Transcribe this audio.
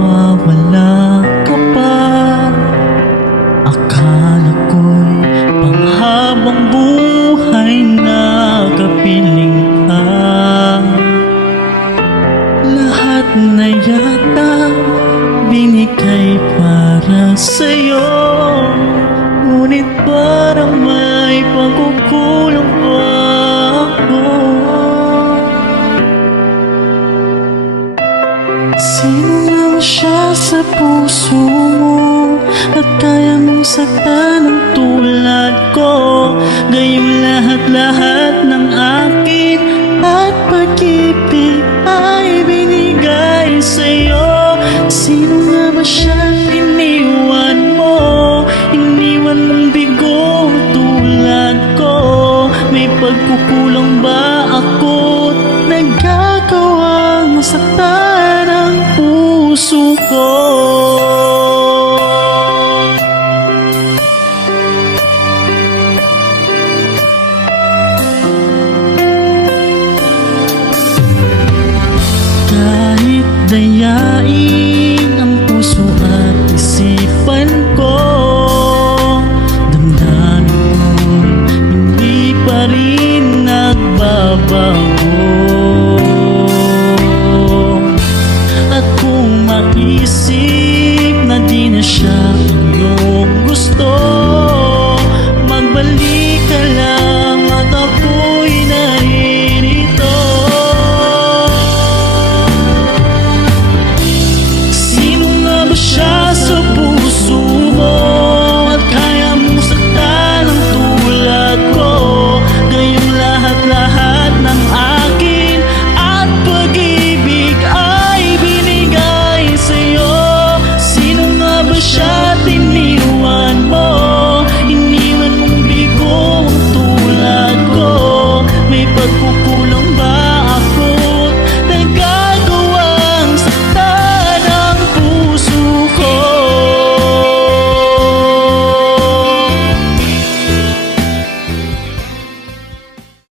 mawala ka pa. Akala ko'y panghabang buhay na kapiling ka. Lahat na yata binigay para sa'yo Ngunit parang may pagkukulong ko sa puso mo At kaya mong saktan ang tulad ko Gayong lahat-lahat ng akin At pag-ibig ay binigay sa'yo Sino nga ba siyang iniwan mo? Iniwan ng bigo tulad ko May pagkukulang ba ako? Nagkagawa ng saktan